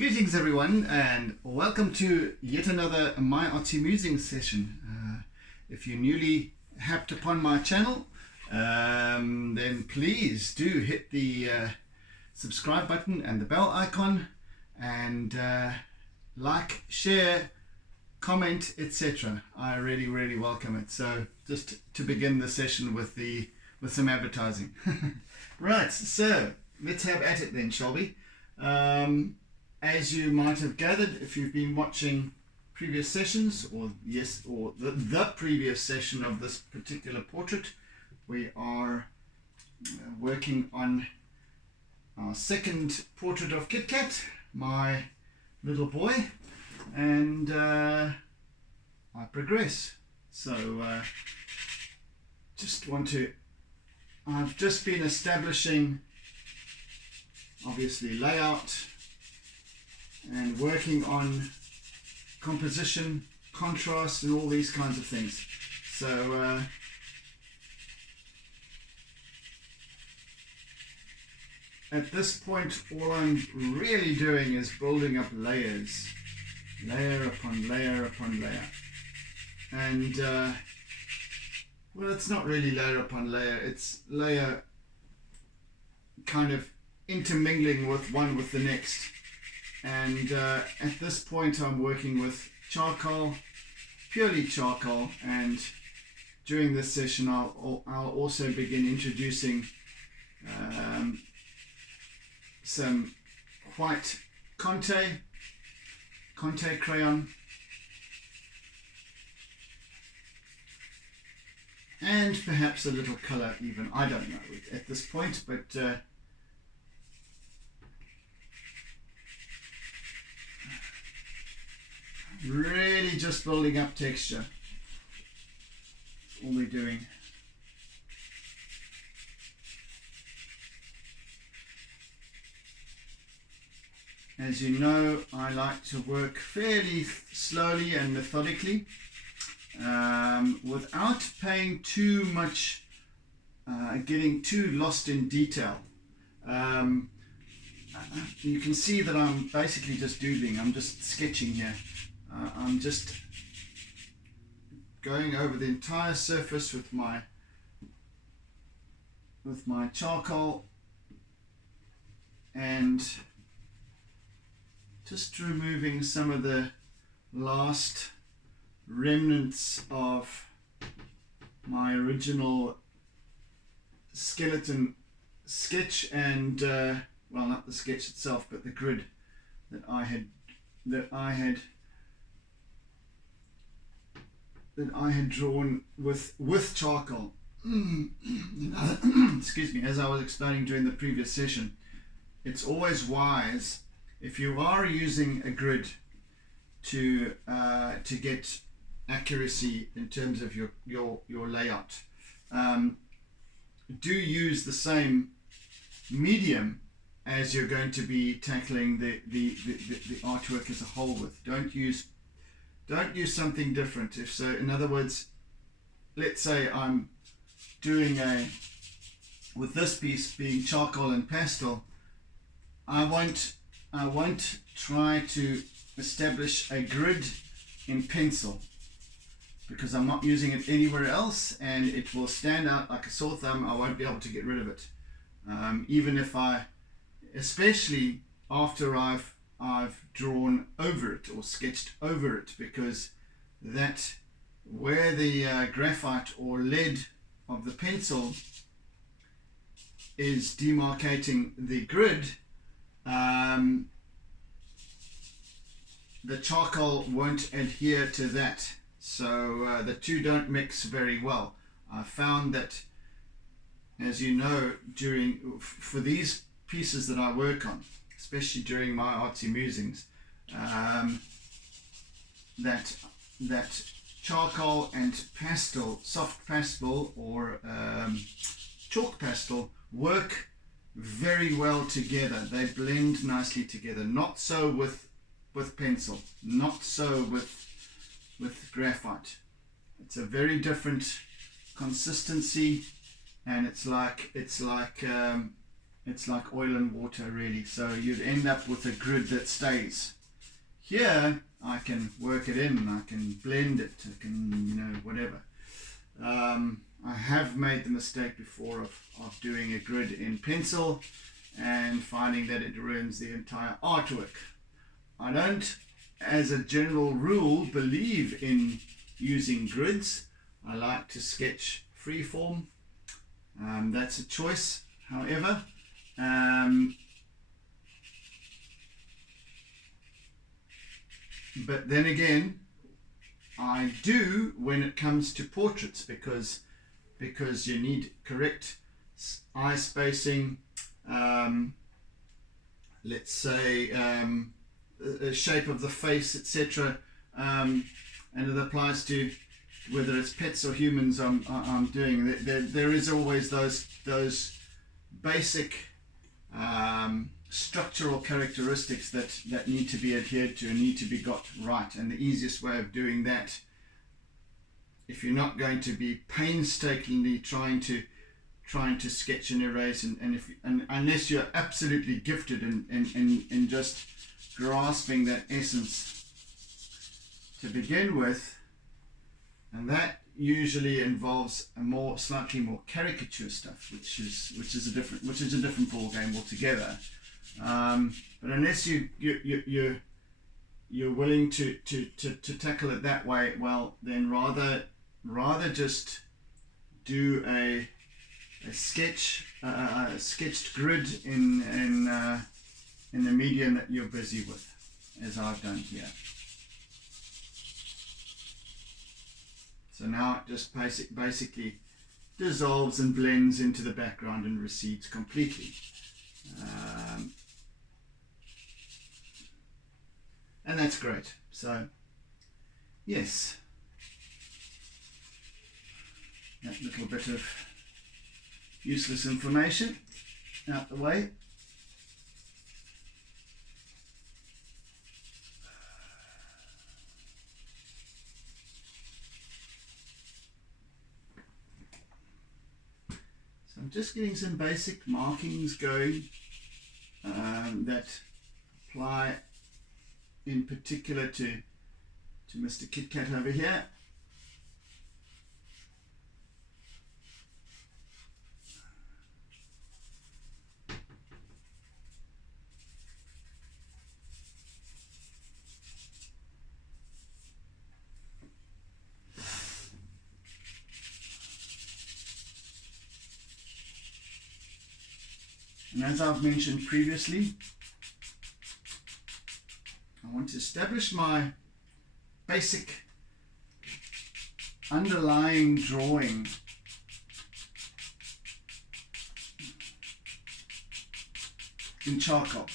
Greetings everyone, and welcome to yet another My Artsy Musings session. If you're newly happed upon my channel, then please do hit the subscribe button and the bell icon, and like, share, comment, etc. I really welcome it. So just to begin the session with some advertising. Right, so let's have at it then, shall we? As you might have gathered, if you've been watching previous sessions, or the previous session of this particular portrait, we are working on our second portrait of KitKat, my little boy, and I progress. So I've just been establishing obviously layout and working on composition, contrast, and all these kinds of things. So at this point, all I'm really doing is building up layers, layer upon layer upon layer. And well, it's not really layer upon layer, it's layer kind of intermingling with one with the next. And at this point I'm working with charcoal, purely charcoal, and during this session I'll also begin introducing some white conté crayon, and perhaps a little color even, I don't know at this point, but really just building up texture. That's all we're doing. As you know, I like to work fairly slowly and methodically, without paying too much, getting too lost in detail. You can see that I'm basically just doodling, I'm just sketching here. I'm just going over the entire surface with my charcoal, and just removing some of the last remnants of my original skeleton sketch, and well, not the sketch itself, but the grid that I had drawn with charcoal. Excuse me. As I was explaining during the previous session, it's always wise, if you are using a grid, to get accuracy in terms of your layout. Do use the same medium as you're going to be tackling the artwork as a whole with. Don't use something different. If so, in other words, let's say I'm doing with this piece being charcoal and pastel, I won't try to establish a grid in pencil, because I'm not using it anywhere else, and it will stand out like a sore thumb. I won't be able to get rid of it, even if especially after I've drawn over it or sketched over it, because that where the graphite or lead of the pencil is demarcating the grid, the charcoal won't adhere to that, so the two don't mix very well. I found that, as you know, for these pieces that I work on, especially during my Artsy Musings, that charcoal and pastel, soft pastel or chalk pastel, work very well together. They blend nicely together. Not so with pencil, not so with graphite. It's a very different consistency, and it's like it's like oil and water really, so you'd end up with a grid that stays. Here I can work it in, I can blend it, I can, you know, whatever. I have made the mistake before of doing a grid in pencil and finding that it ruins the entire artwork. I don't, as a general rule, believe in using grids. I like to sketch freeform. That's a choice, however. But then again, I do when it comes to portraits, because you need correct eye spacing, let's say the shape of the face, etc. And it applies to whether it's pets or humans. I'm doing. There is always those basic structural characteristics that need to be adhered to and need to be got right. And the easiest way of doing that, if you're not going to be painstakingly trying to sketch and erase, and unless you're absolutely gifted in just grasping that essence to begin with, and that usually involves slightly more caricature stuff, which is a different ball game altogether. But unless you're willing to tackle it that way, well, then rather just do a sketched grid in the medium that you're busy with, as I've done here. So now it just basically dissolves and blends into the background and recedes completely. And that's great. So, yes, that little bit of useless information out the way. So I'm just getting some basic markings going that apply in particular to Mr KitKat over here. And as I've mentioned previously, I want to establish my basic underlying drawing in charcoal.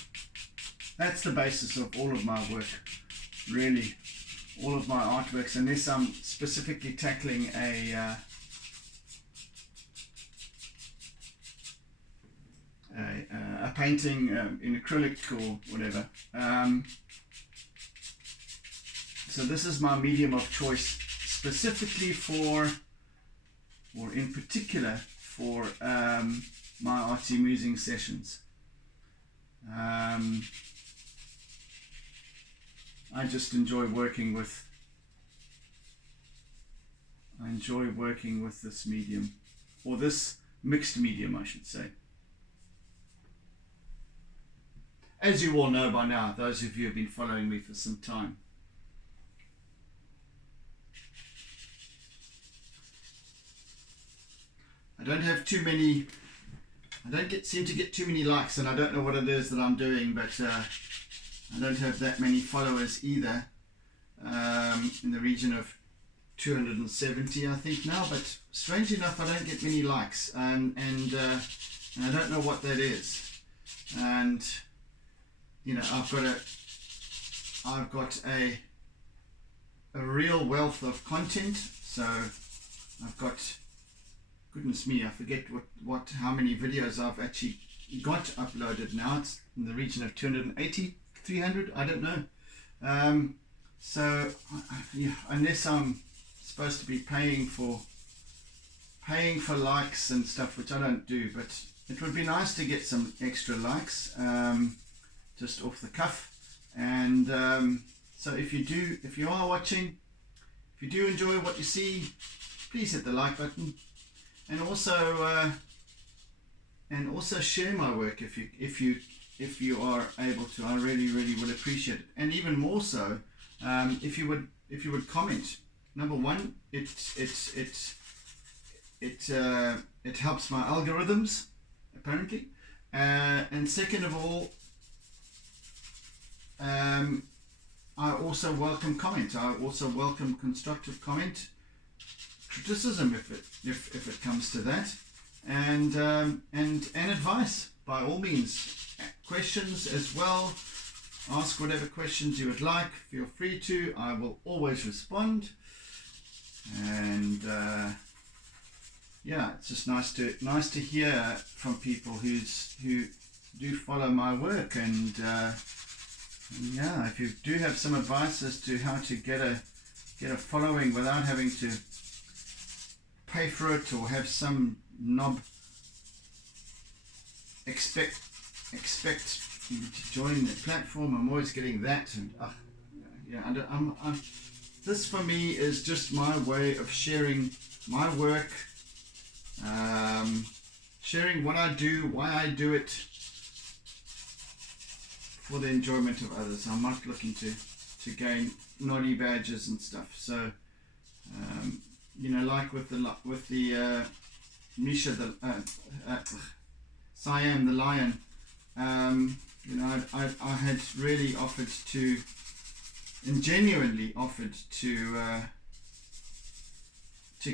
That's the basis of all of my work, really, all of my artworks, unless I'm specifically tackling a painting in acrylic or whatever. So this is my medium of choice, specifically for, or in particular for my Artsy Musings sessions. I just enjoy working with this medium, or this mixed medium, I should say. As you all know by now, those of you who have been following me for some time. I don't have too many, seem to get too many likes, and I don't know what it is that I'm doing, but I don't have that many followers either, in the region of 270 I think now, but strangely enough I don't get many likes, and I don't know what that is. And you know, I've got a real wealth of content, so I've got, goodness me, I forget how many videos I've actually got uploaded now. It's in the region of 280, 300, I don't know. So yeah, unless I'm supposed to be paying for likes and stuff, which I don't do, but it would be nice to get some extra likes, just off the cuff. And so if you are watching, if you do enjoy what you see, please hit the like button, and also share my work if you are able to. I really would appreciate it. And even more so, if you would comment. Number one, it helps my algorithms, apparently, and second of all, I also welcome comment. I also welcome constructive comment, criticism if it comes to that, and advice by all means. Questions as well. Ask whatever questions you would like. Feel free to. I will always respond. And yeah, it's just nice to hear from people who do follow my work, and yeah, if you do have some advice as to how to get a following without having to pay for it or have some knob expect you to join the platform. I'm always getting that, and yeah, I'm this for me is just my way of sharing my work, sharing what I do, why I do it, for the enjoyment of others. I'm not looking to gain naughty badges and stuff. So you know, like with the Misha, Siam the lion, you know, I had really offered to, and genuinely offered to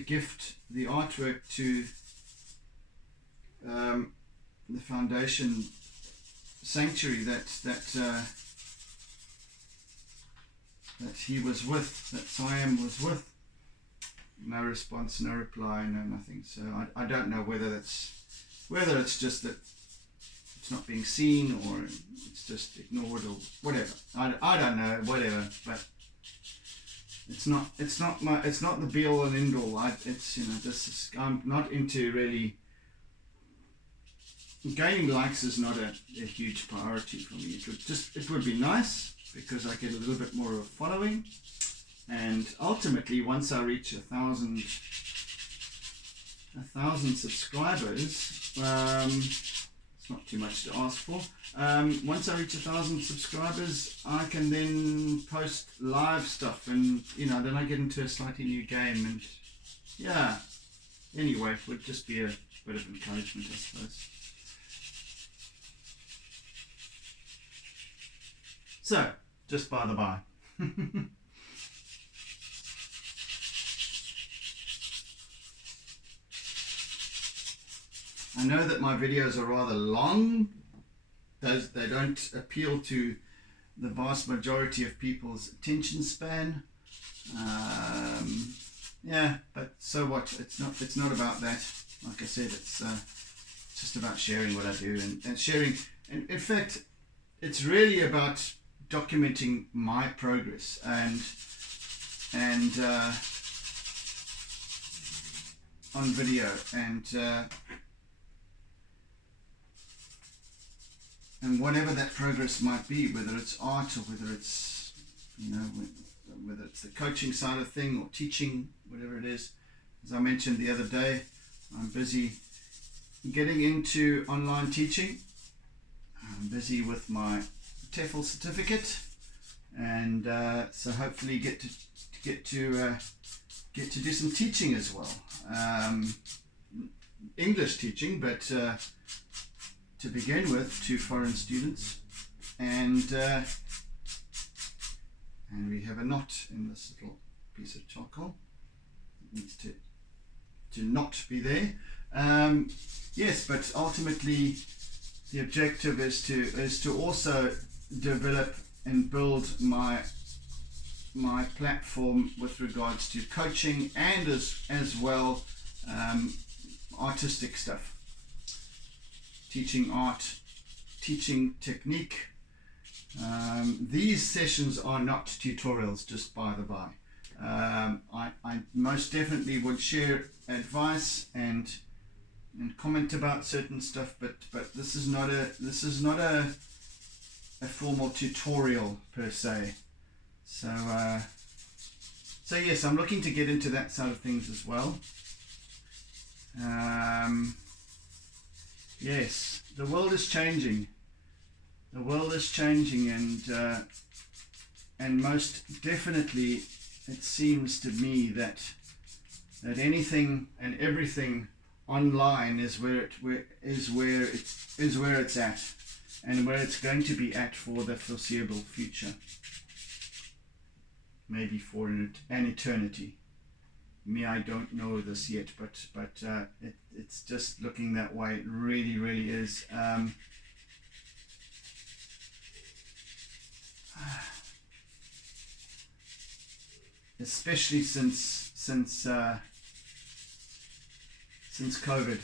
gift the artwork to the foundation sanctuary that he was with, that Siam was with. No response, no reply, no nothing. So I don't know whether it's just that it's not being seen, or it's just ignored, or whatever. I don't know, whatever. But it's not the be all and end all. It's, you know, I'm not into really. Gaining likes is not a huge priority for me. It would be nice because I get a little bit more of a following, and ultimately once I reach 1,000 subscribers, it's not too much to ask for. Once I reach 1,000 subscribers, I can then post live stuff, and you know, then I get into a slightly new game, and yeah. Anyway, it would just be a bit of encouragement, I suppose. So, just by the by. I know that my videos are rather long. They don't appeal to the vast majority of people's attention span. Yeah, but so what? It's not about that. Like I said, it's just about sharing what I do, and sharing. And in fact, it's really about documenting my progress and on video, and whatever that progress might be, whether it's art or whether it's, you know, whether it's the coaching side of thing or teaching, whatever it is. As I mentioned the other day, I'm busy getting into online teaching. I'm busy with my TEFL certificate, and so hopefully get to do some teaching as well, English teaching, but to begin with, to foreign students, and we have a knot in this little piece of charcoal. It needs to not be there. Yes, but ultimately the objective is to also develop and build my platform with regards to coaching, and as well artistic stuff, teaching art, teaching technique. These sessions are not tutorials, just by the by. I most definitely would share advice and and comment about certain stuff, but this is not a formal tutorial per se. So so yes, I'm looking to get into that side of things as well. Yes, the world is changing. The world is changing, and most definitely, it seems to me that anything and everything online is where it's at, and where it's going to be at for the foreseeable future. Maybe for an eternity. Me, I don't know this yet, but it's just looking that way. It really, really is. Especially since COVID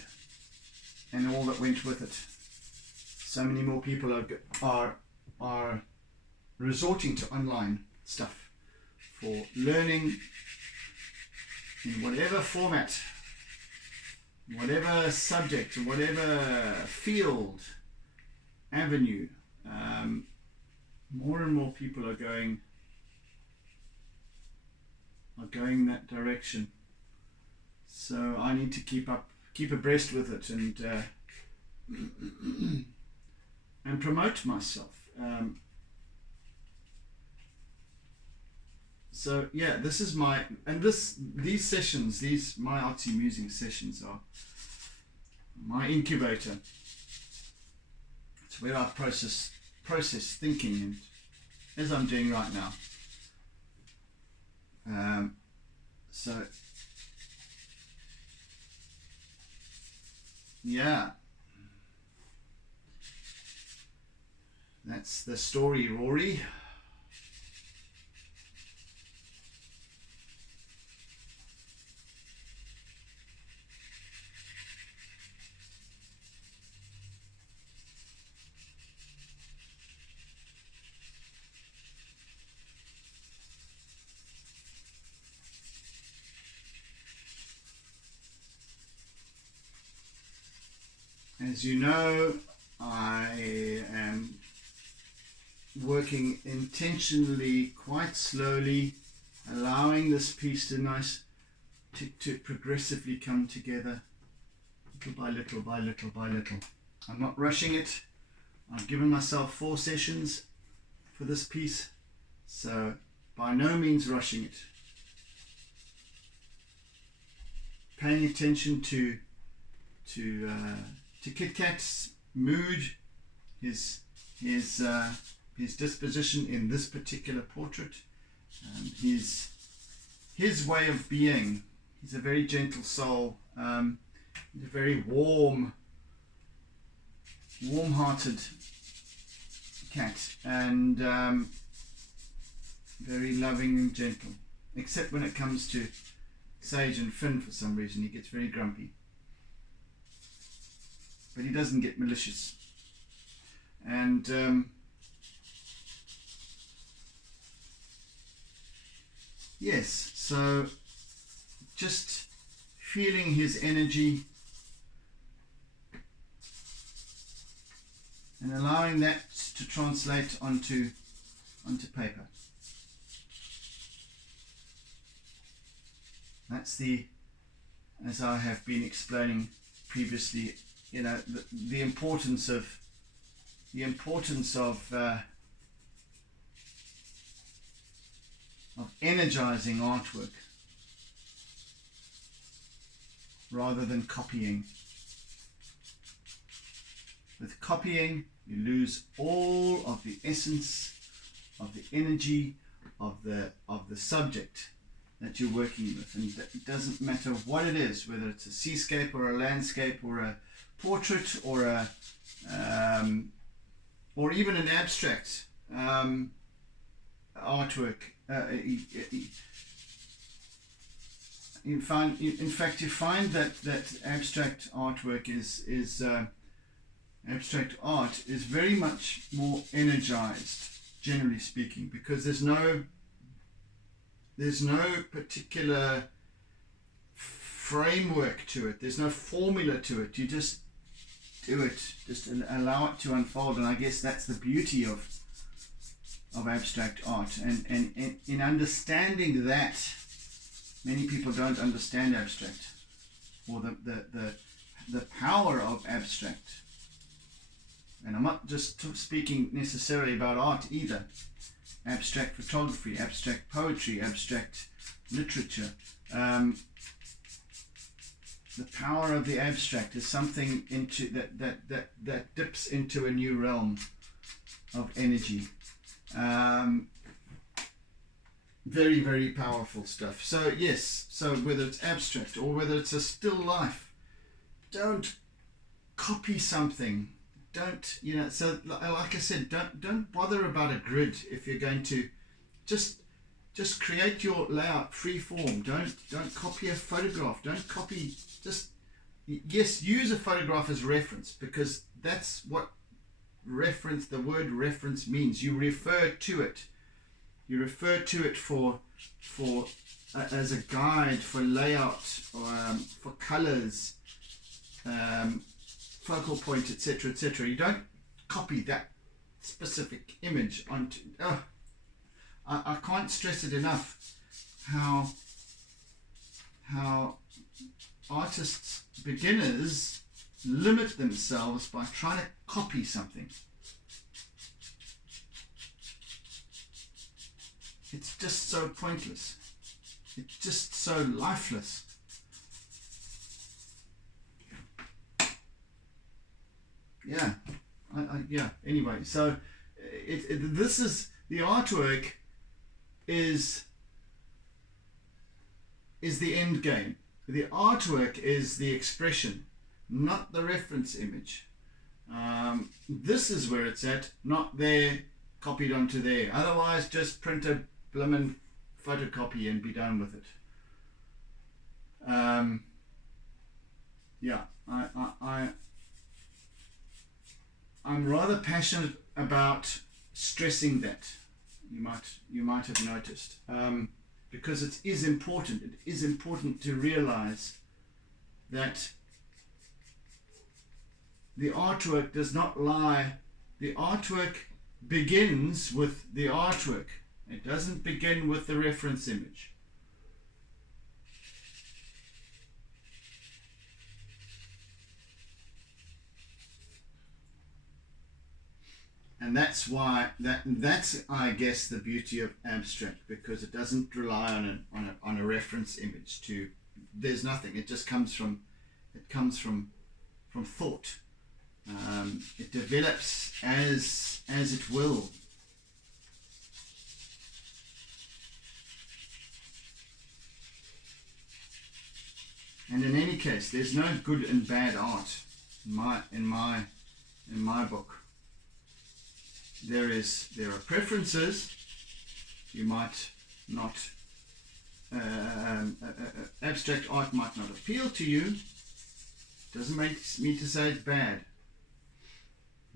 and all that went with it. So many more people are resorting to online stuff for learning in whatever format, whatever subject, whatever field, avenue. More and more people are going that direction. So I need to keep abreast with it, and promote myself. So yeah, this is these sessions, my Artsy Musings sessions are my incubator. It's where I process thinking, and as I'm doing right now. So yeah, that's the story, Rory. As you know, I am working intentionally, quite slowly, allowing this piece to progressively come together, little by little by little by little. I'm not rushing it. I've given myself 4 sessions for this piece, so by no means rushing it. Paying attention to KitKat's mood, his disposition in this particular portrait, his way of being. He's a very gentle soul. He's a very warm-hearted cat, and very loving and gentle. Except when it comes to Sage and Finn, for some reason he gets very grumpy. But he doesn't get malicious. And yes, so just feeling his energy and allowing that to translate onto paper. That's as I have been explaining previously, you know, the importance of energizing artwork rather than copying. With copying, you lose all of the essence, of the energy, of the subject that you're working with. And it doesn't matter what it is, whether it's a seascape or a landscape or a portrait or or even an abstract artwork. You find that abstract artwork is abstract art is very much more energized, generally speaking, because there's no particular framework to it. There's no formula to it. You just do it, just allow it to unfold. And I guess that's the beauty of abstract art. And in understanding that, many people don't understand abstract, or the power of abstract. And I'm not just speaking necessarily about art either. Abstract photography, abstract poetry, abstract literature. The power of the abstract is something into that dips into a new realm of energy. Very, very powerful stuff. So yes, so whether it's abstract or whether it's a still life, don't copy something. Don't, you know, so like I said, don't bother about a grid if you're going to just create your layout free form. Don't copy a photograph. Don't copy, just, yes, use a photograph as reference, because that's what reference, the word reference means. You refer to it. You refer to it for as a guide for layout, for colors, focal point, etc., etc. You don't copy that specific image onto. I can't stress it enough how artists, beginners, limit themselves by trying to copy something. It's just so pointless. It's just so lifeless. Yeah, yeah. Anyway, so this is the artwork. Is the end game. The artwork is the expression, not the reference image. This is where it's at, not there, copied onto there. Otherwise, just print a blimmin' photocopy and be done with it. Yeah, I'm rather passionate about stressing that. You might have noticed, because it is important. It is important to realize that the artwork does not lie. The artwork begins with the artwork. It doesn't begin with the reference image. And that's why that's I guess the beauty of abstract, because it doesn't rely on a reference image. There's nothing. It just comes from thought. It develops as it will. And in any case, there's no good and bad art in my book. There are preferences. You might not, abstract art might not appeal to you. Doesn't make me to say it's bad.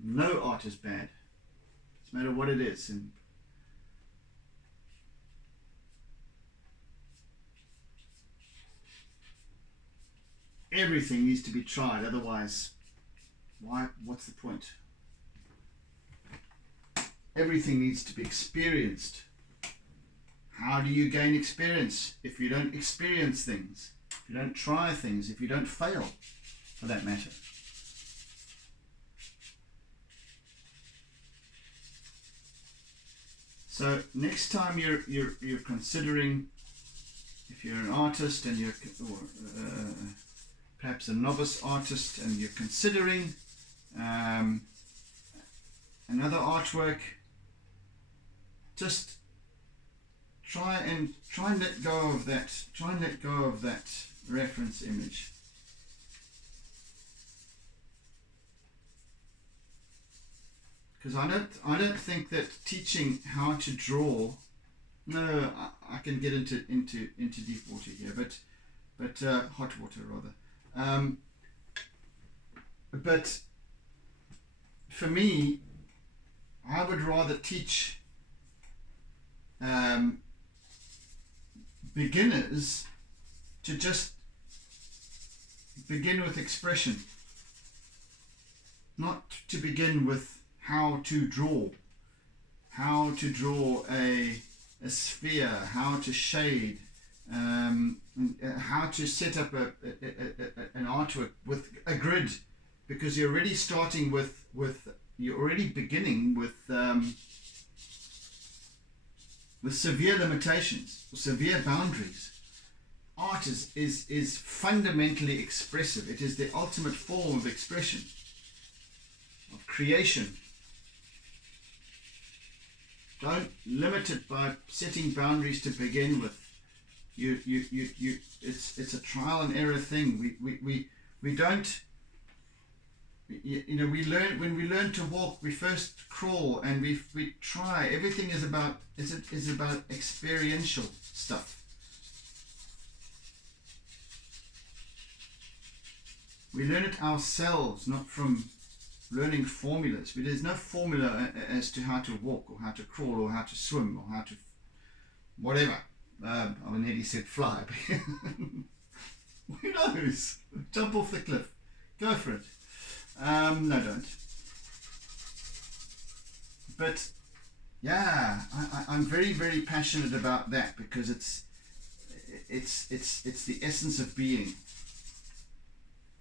No art is bad. Doesn't matter what it is. And everything needs to be tried. Otherwise, what's the point? Everything needs to be experienced. How do you gain experience if you don't experience things? If you don't try things? If you don't fail, for that matter? So next time you're considering, if you're an artist and or perhaps a novice artist, and you're considering another artwork, just try and let go of that. Try and let go of that reference image. Because I don't think that teaching how to draw. No, I can get into deep water here, but hot water rather. But for me, I would rather teach beginners to just begin with expression, not to begin with how to draw a sphere, how to shade, how to set up an artwork with a grid, because you're already starting you're already beginning with severe limitations, severe boundaries. Art is fundamentally expressive. It is the ultimate form of expression, of creation. Don't limit it by setting boundaries to begin with. It's a trial and error thing. We don't. We learn, when we learn to walk, we first crawl and we try. Everything is about experiential stuff. We learn it ourselves, not from learning formulas. There's no formula as to how to walk or how to crawl or how to swim or how to whatever. I nearly said fly. Who knows? Jump off the cliff. Go for it. No, don't. But yeah, I'm very, very passionate about that, because it's the essence of being.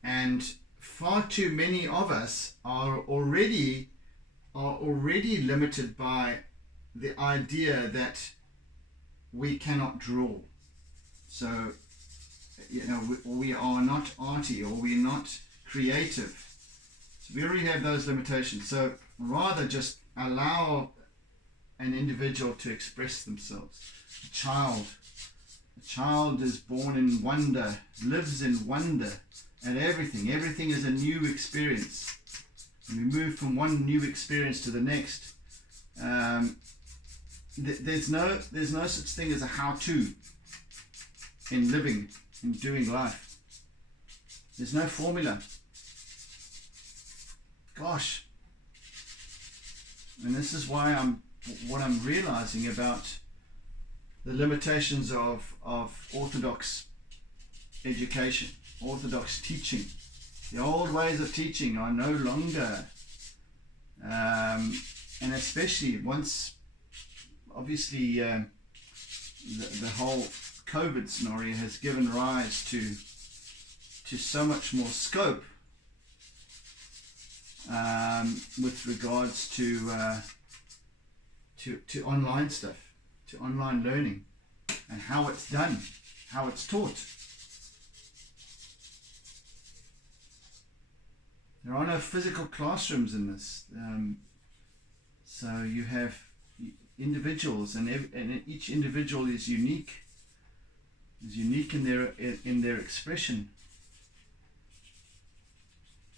And far too many of us are already limited by the idea that we cannot draw. So, we are not arty, or we're not creative. So we already have those limitations. So rather just allow an individual to express themselves. A child is born in wonder, lives in wonder at everything. Everything is a new experience. And we move from one new experience to the next. There's no such thing as a how-to in living, in doing life. There's no formula. Gosh. And this is why what I'm realizing about the limitations of orthodox education, orthodox teaching. The old ways of teaching are no longer, and especially once, obviously, the whole COVID scenario has given rise to so much more scope with regards to online stuff, to online learning, and how it's done, how it's taught. There are no physical classrooms in this, so you have individuals, and each individual is unique in their expression.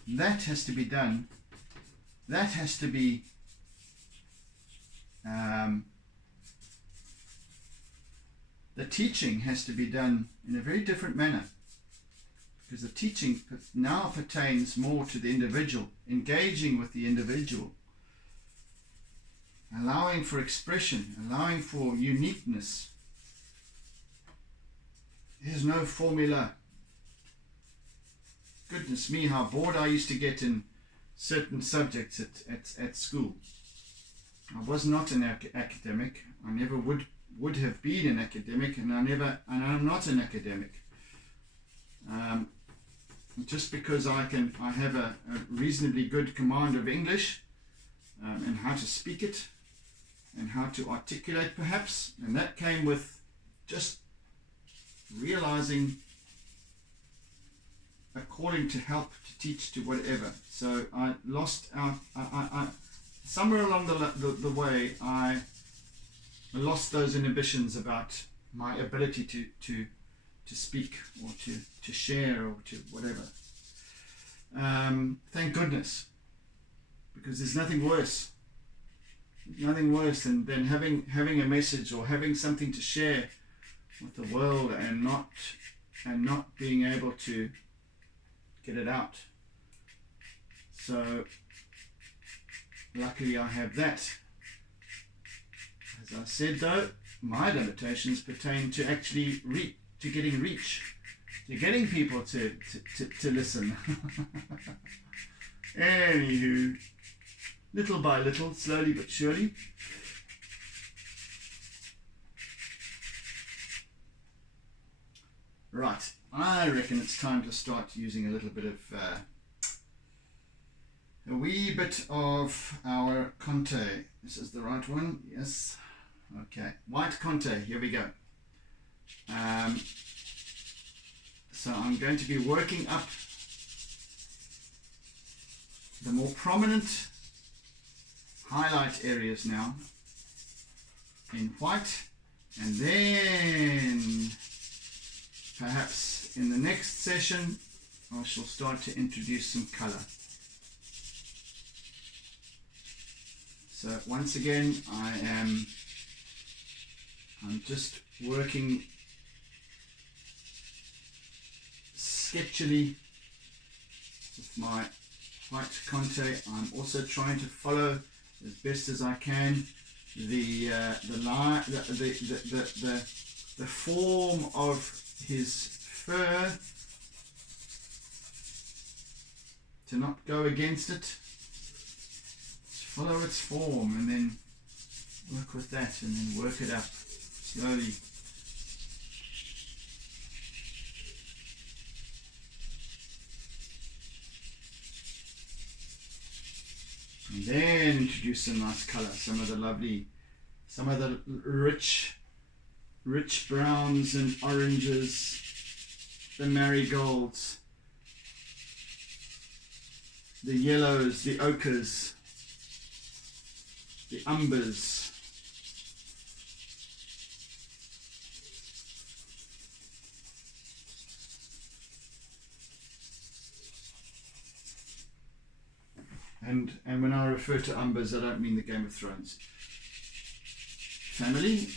That has to be done. That has to be the teaching has to be done in a very different manner, because the teaching now pertains more to the individual, engaging with the individual, allowing for expression, allowing for uniqueness. There's no formula. Goodness me, how bored I used to get in certain subjects at school. I was not an academic. I never would have been an academic, and I'm not an academic. Just because I have a reasonably good command of English, and how to speak it, and how to articulate perhaps, and that came with just realizing a calling to help, to teach, to whatever. So I lost out. I somewhere along the way I lost those inhibitions about my ability to speak, or to share, or to whatever. Thank goodness, because there's nothing worse than having a message or having something to share with the world and not being able to get it out. So luckily I have that. As I said though, my limitations pertain to actually getting reach, You're getting people to listen. Anywho, little by little, slowly but surely. Right, I reckon it's time to start using a little bit of, a wee bit of our conté. This is the right one, yes. Okay, white conté, here we go. So I'm going to be working up the more prominent highlight areas now in white, and then perhaps in the next session I shall start to introduce some color. So once again I'm just working sketchily with my white conté. I'm also trying to follow as best as I can the form of his fur, to not go against it. Just follow its form and then work with that, and then work it up slowly. And then introduce some nice colour, some of the rich browns and oranges, the marigolds, the yellows, the ochres, the umbers. And when I refer to umbers, I don't mean the Game of Thrones family.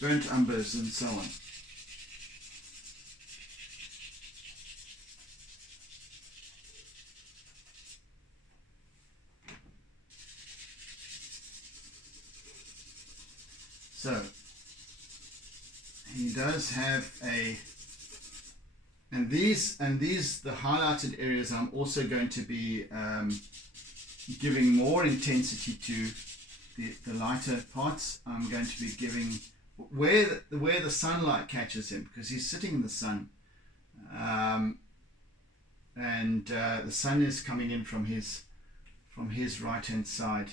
Burnt umbers and so on. So he does have and these the highlighted areas I'm also going to be giving more intensity to the lighter parts. I'm going to be giving where the sunlight catches him, because he's sitting in the sun, and the sun is coming in from his right hand side,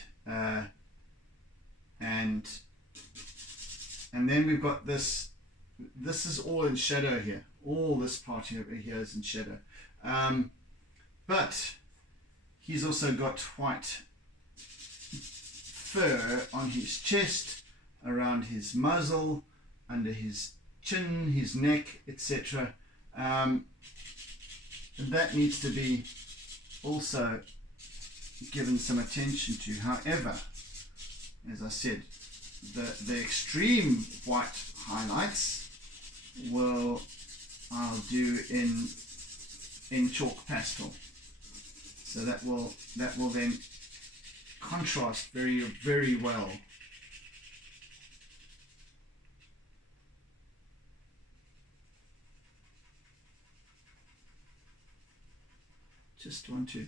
and then we've got this is all in shadow here. All this part here is in shadow, but he's also got white fur on his chest, around his muzzle, under his chin, his neck, etc. And that needs to be also given some attention to. However, as I said, the extreme white highlights I'll do in chalk pastel. So that will then contrast very, very well. Just want to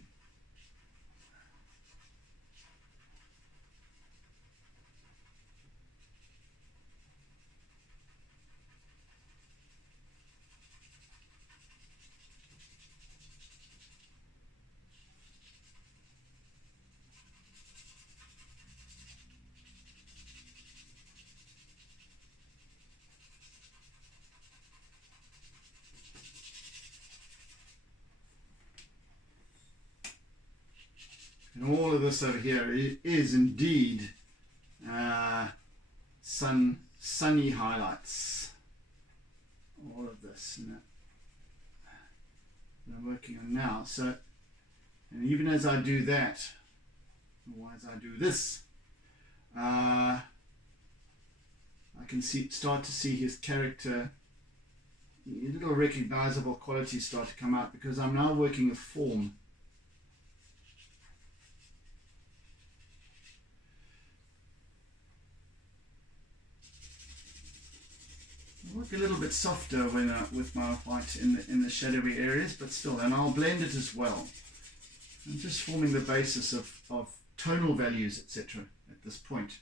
and all of this over here is indeed sunny highlights. All of this that I'm working on now. So, and even as I do that, or as I do this, I can start to see his character, little recognizable qualities start to come out, because I'm now working with form. work a little bit softer when with my white in the shadowy areas, but still, and I'll blend it as well. I'm just forming the basis of tonal values, etc. at this point.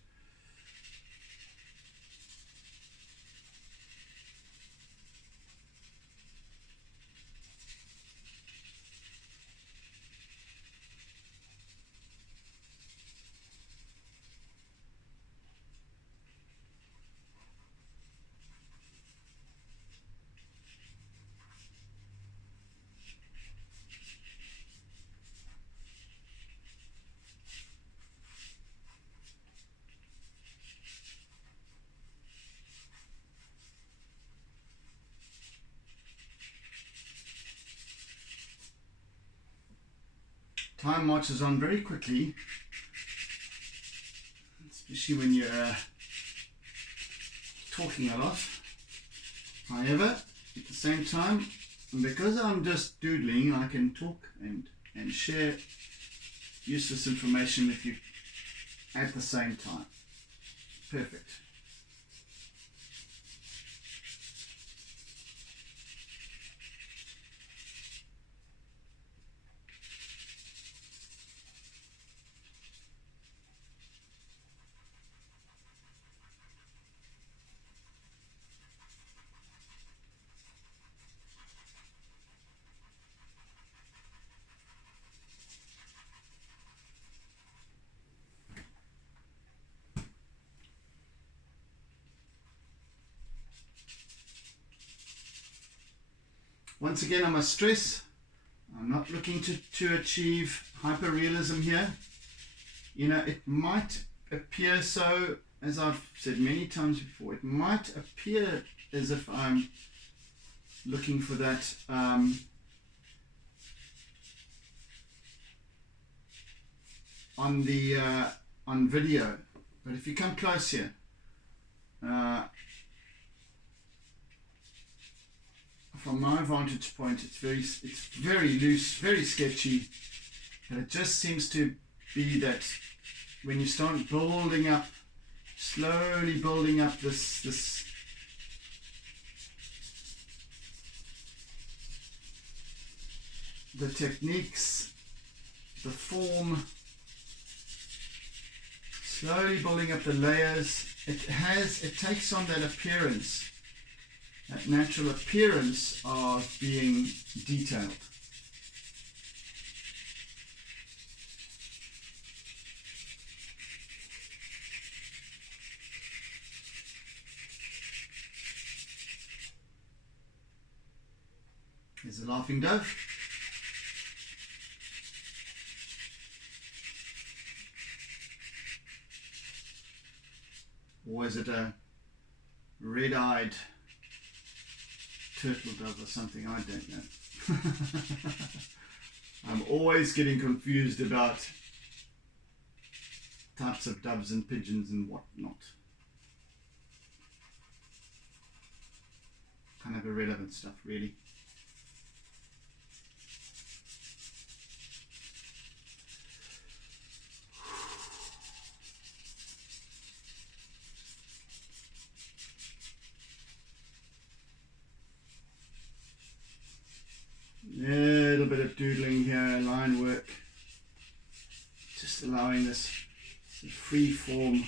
Time marches on very quickly, especially when you're talking a lot. However, at the same time, because I'm just doodling, I can talk and share useless information with you at the same time. Perfect. Once again, I must stress, I'm not looking to achieve hyperrealism here. You know, it might appear so, as I've said many times before, it might appear as if I'm looking for that on video, but if you come close here, from my vantage point, it's very loose, very sketchy, and it just seems to be that when you start building up, slowly building up this the techniques, the form, slowly building up the layers, it takes on that appearance, that natural appearance of being detailed. There's a laughing dove. Or is it a red-eyed turtle dove or something? I don't know. I'm always getting confused about types of doves and pigeons and whatnot. Kind of irrelevant stuff, really. A little bit of doodling here, line work, just allowing this free form.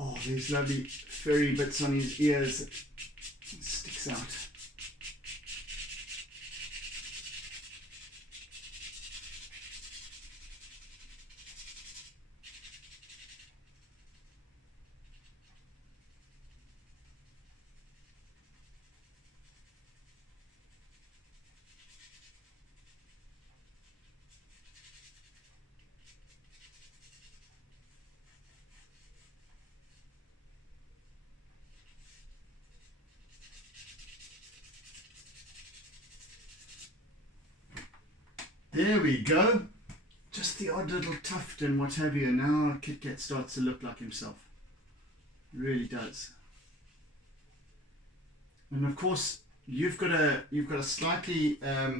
Oh, these lovely furry bits on his ears. It sticks out. There we go. Just the odd little tuft and what have you. Now KitKat starts to look like himself. It really does. And of course, you've got a slightly I've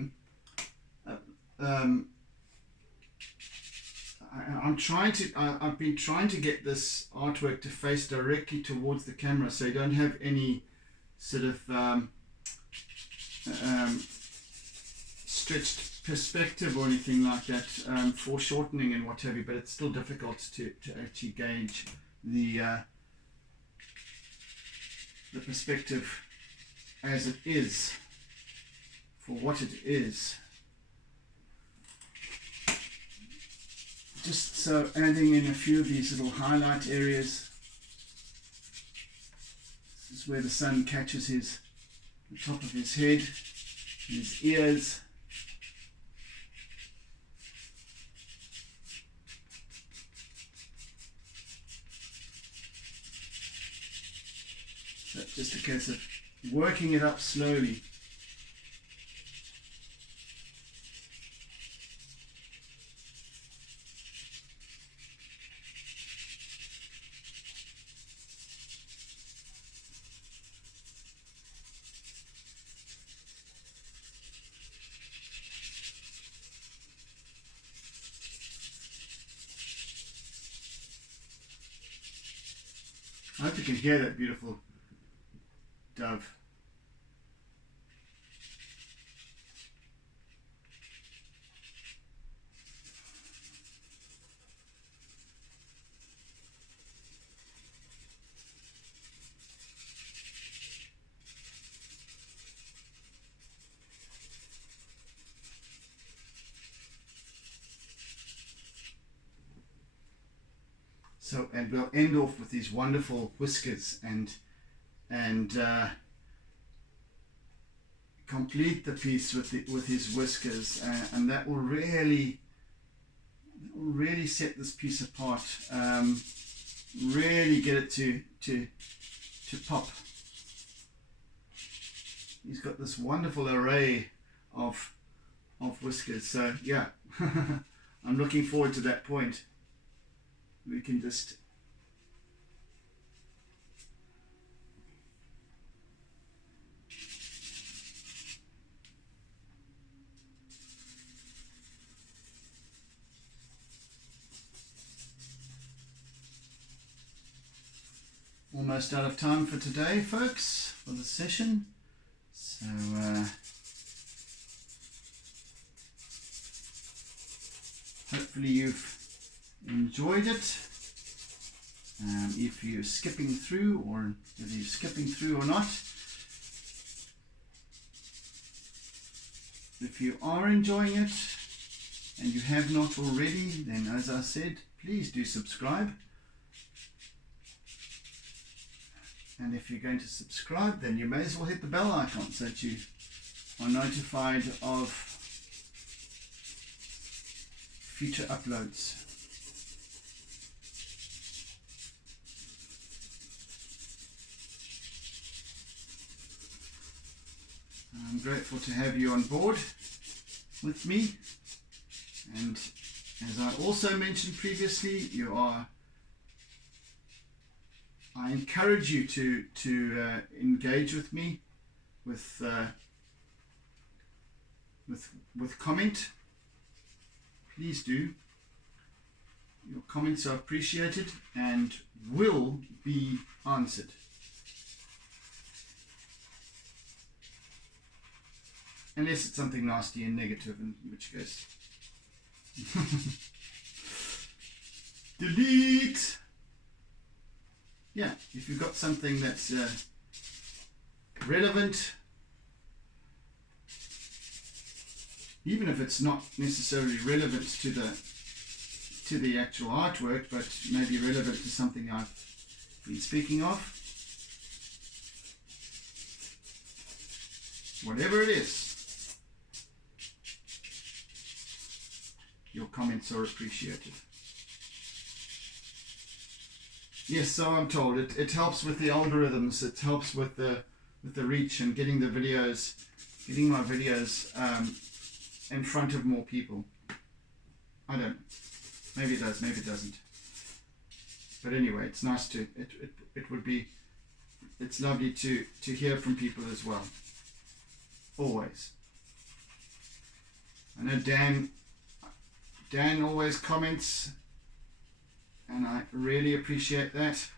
been trying to get this artwork to face directly towards the camera, so you don't have any sort of stretched perspective or anything like that, foreshortening and what have you, but it's still difficult to actually gauge the perspective as it is, for what it is. Just so adding in a few of these little highlight areas. This is where the sun catches the top of his head, his ears. So just a case of working it up slowly. I hope you can hear that beautiful dove. So, and we'll end off with these wonderful whiskers and complete the piece with his whiskers, and that will really set this piece apart. Really get it to pop. He's got this wonderful array of whiskers. So yeah, I'm looking forward to that point. We can just almost out of time for today, folks, for the session. So hopefully you've enjoyed it. If you're skipping through, or whether you're skipping through or not, if you are enjoying it and you have not already, then as I said, please do subscribe. And if you're going to subscribe, then you may as well hit the bell icon so that you are notified of future uploads. I'm grateful to have you on board with me, and as I also mentioned previously, I encourage you to engage with me with comment. Please do. Your comments are appreciated and will be answered. Unless it's something nasty and negative, in which case delete. Yeah, if you've got something that's relevant, even if it's not necessarily relevant to the actual artwork, but maybe relevant to something I've been speaking of, whatever it is, your comments are appreciated. Yes, so I'm told it helps with the algorithms. It helps with the reach and getting my videos in front of more people. I don't know. Maybe it does, maybe it doesn't. But anyway, it's nice to, it would be, it's lovely to hear from people as well. Always. I know Dan always comments, and I really appreciate that.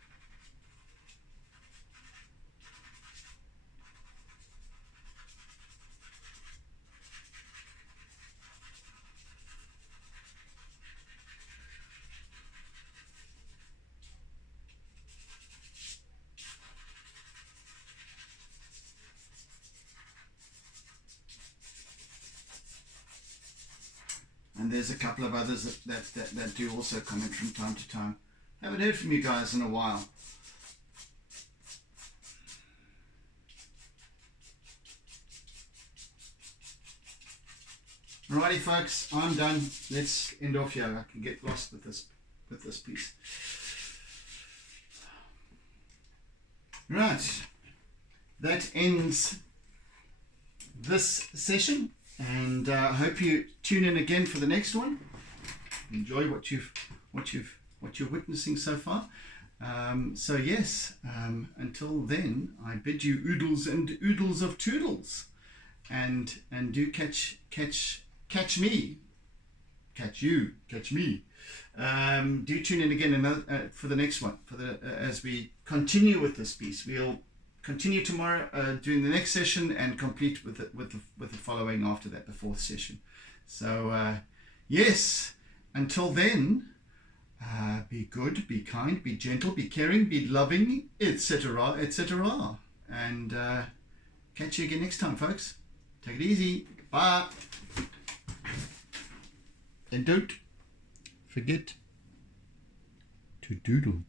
And there's a couple of others that do also comment from time to time. Haven't heard from you guys in a while. Alrighty folks, I'm done. Let's end off here. I can get lost with this piece. Right. That ends this session. And I hope you tune in again for the next one. Enjoy what you're witnessing so far. So yes, until then, I bid you oodles and oodles of toodles, and do catch me, catch me. Do tune in again for the next one. As we continue with this piece, we'll continue tomorrow doing the next session and complete with the following after that, the fourth session. So yes, until then, be good, be kind, be gentle, be caring, be loving, etc., etc. And catch you again next time, folks. Take it easy. Bye. And don't forget to doodle.